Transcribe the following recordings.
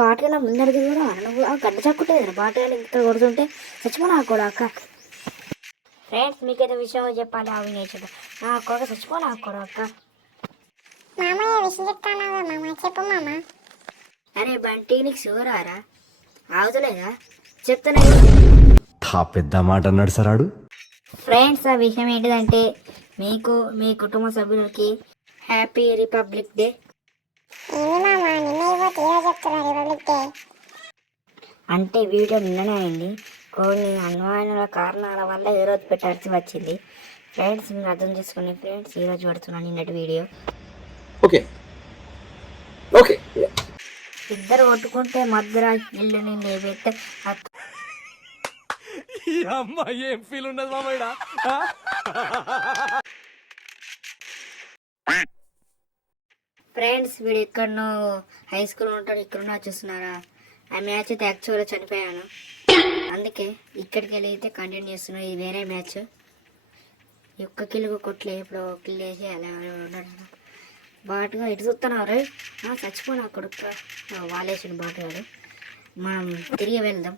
బాటగా ముందడికి కూడా నువ్వు ఆ గడ్డ చక్కుంటుంది బాటగా ఇక్కడ కొడుతుంటే చచ్చిపోనా కూడా అక్క. ఫ్రెండ్స్ మీకైతే విషయం చెప్పాలి అవి నేర్చుకుంటా నా కొడుకు చచ్చిపోనా కూడా అక్క. మామయ్య విషయం చెప్తాను మామ, చెప్పు మామ. అరే బంటి నీకు షుగరారా ఆగుతలేదా చెప్తానే. పెద్ద మాట అన్నాడు సరాడు. ఫ్రెండ్స్ ఆ విషయం ఏంటిదంటే మీకు మీ కుటుంబ సభ్యులకి హ్యాపీ రిపబ్లిక్ డే. ఏంది మామ నిన్న ఇవ్వతే ఏదో చెప్తున్నారు రిపబ్లిక్ డే. అంటే వీడియో నిన్ననే అయింది, కొన్ని అనుమానాల కారణాల వల్ల ఏ రోజు పెట్టాల్సి వచ్చింది. ఫ్రెండ్స్ మీరు అర్థం చేసుకుని ఫ్రెండ్స్ ఈరోజు పెడుతున్నాను నిన్నటి వీడియో. Okay okay. ఇద్దరు కొట్టుకుంటే మధ్యర ఇల్లు నిండి పెడితే ఏం ఫీల్ ఉండదు మామయ్య. ఫ్రెండ్స్ వీడు ఎక్కడనో హై స్కూల్ ఉంటాడు, ఇక్కడున్నా చూస్తున్నారా. ఆ మ్యాచ్ అయితే యాక్చువల్గా చనిపోయాను, అందుకే ఇక్కడికి వెళ్ళి అయితే కంటిన్యూ చేస్తున్నాను. ఇది వేరే మ్యాచ్. ఒక్క కిలుగు కొట్లే ఇప్పుడు కిల్ వేసి అలా ఉన్నాడు బాటుగా ఇటు చూస్తున్నావు రే. చచ్చిపోయినా కొడుకు వాలేసిన బాటుగాడు. మనం తిరిగి వెళ్దాం.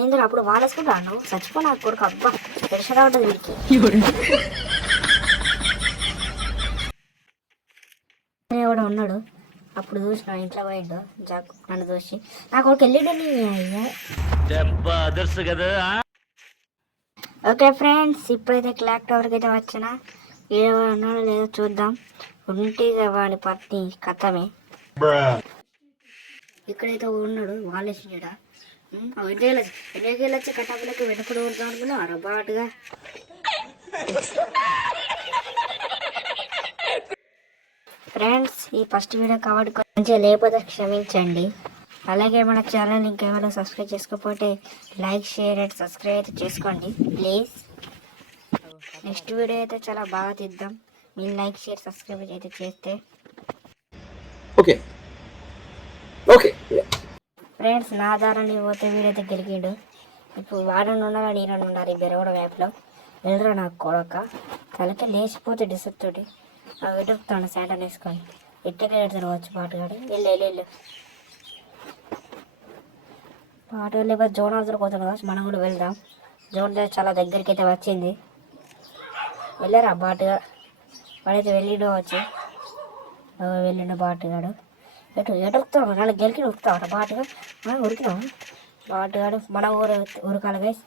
ఏంటంటే అప్పుడు వాలేసుకుంటా నువ్వు చచ్చిపోయినా కొడుకు. అబ్బా టెన్షన్ ఉంటుంది వీడికి. కూడా ఉన్నాడు అప్పుడు చూసిన ఇంట్లో పోయిండు జాకు నన్ను చూసి నా కొడుకు వెళ్ళిండు. ఓకే ఫ్రెండ్స్ ఇప్పుడైతే క్లాక్ టవర్కి అయితే వచ్చిన ఉన్నాడో లేదో చూద్దాం. ఉంటే వాడి పత్ని కథమే. ఇక్కడైతే ఉన్నాడు వాలేసినాడ. ఎండకి వెళ్ళొచ్చి కట్టపులకి వెనకడు ఊరుతా అనుకున్నా అరబాటుగా. ఫ్రెండ్స్ ఈ ఫస్ట్ వీడియో కాబట్టి కొంచెం లేకపోతే క్షమించండి. అలాగే మన ఛానల్ ఇంకెవరో సబ్స్క్రైబ్ చేసుకోకపోతే లైక్ షేర్ అండ్ సబ్స్క్రైబ్ అయితే చేసుకోండి ప్లీజ్. నెక్స్ట్ వీడియో అయితే చాలా బాగా తీద్దాం. మీరు లైక్ షేర్ సబ్స్క్రైబ్ అయితే చేస్తే. ఓకే ఓకే ఫ్రెండ్స్ నా దారాన్ని పోతే వీడైతే గెలికిండు. ఇప్పుడు వాడని ఉండాలి నేను ఉండాలి బెరగడ వ్యాప్లో వెళ్ళరా నాకు కొడక. తలకి లేచిపోతే డిసప్ తోటి వెతుకుతాను శాంటన్ వేసుకొని. ఇట్టకే ఎడతారు వచ్చి పాటగాడు. వెళ్ళు పాటగా లేకపోతే జోన్ అవసరం పోతాను కావచ్చు. మనం కూడా వెళ్దాం. జోన్ చాలా దగ్గరికి అయితే వచ్చింది. వెళ్ళారా బాటుగా వాడైతే వెళ్ళిండు వచ్చి వెళ్ళిండు బాటుగాడు. ఎటుకుతాడు నన్ను గెలికి ఉరుకుతాడు బాటుగా. మనం ఉరికినాం బాటుగాడు. మన ఉరకాలి గైస్.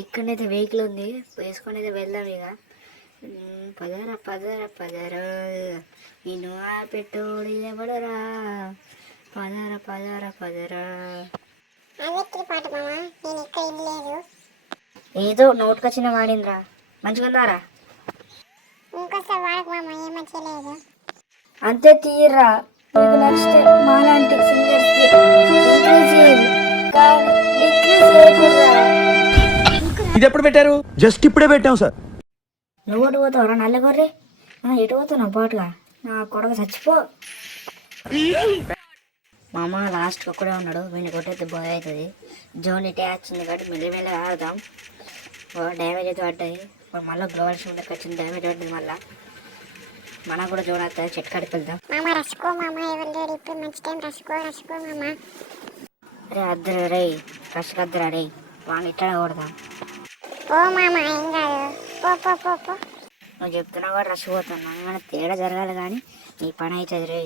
ఇక్కడైతే వెహికల్ ఉంది వేసుకొని అయితే వెళ్దాం ఇక. పదరా పదరా పదరా నేను ఆ పెట్రోల్ ఎవడరా. పదరా పదరా పదరా. ఏదో నోటుకొచ్చిన వాడింద్రా మంచిగా ఉందారా. అంతే తీయరా. మీకు నెక్స్ట్ మాలాంటి సింగర్స్ ఇది ఎప్పుడు పెట్టారు? జస్ట్ ఇప్పుడే పెట్టాం సార్. నువ్వు ఎటు పోతావురా నల్లగొర్రె. ఎటు పోతావు బాటుగా నా కొడుకు చచ్చిపో. మా అమ్మ లాస్ట్కి ఒక్కడే ఉన్నాడు. వీడిని కొట్టయితే బాయ్ అవుతుంది. జోన్ ఇటే వచ్చింది కాబట్టి మెల్లి ఆడదాం. డ్యామేజ్ అయితే పడ్డాయి. మళ్ళీ గ్లోవల్ షూట్కి వచ్చింది డ్యామేజ్ పడ్డది. మళ్ళీ మనకు కూడా జోన్ వస్తుంది. చెట్టు కాడికి వెళ్దాం. అరే అద్దరు రే రష్కి అద్దరా రే వాడిని ఇట్లా కొడదాం. నువ్వు చెప్తున్నావు కూడా రష్ పోతున్నా. ఏమైనా తేడా జరగాలి కానీ నీ పని అవుతుంది రే.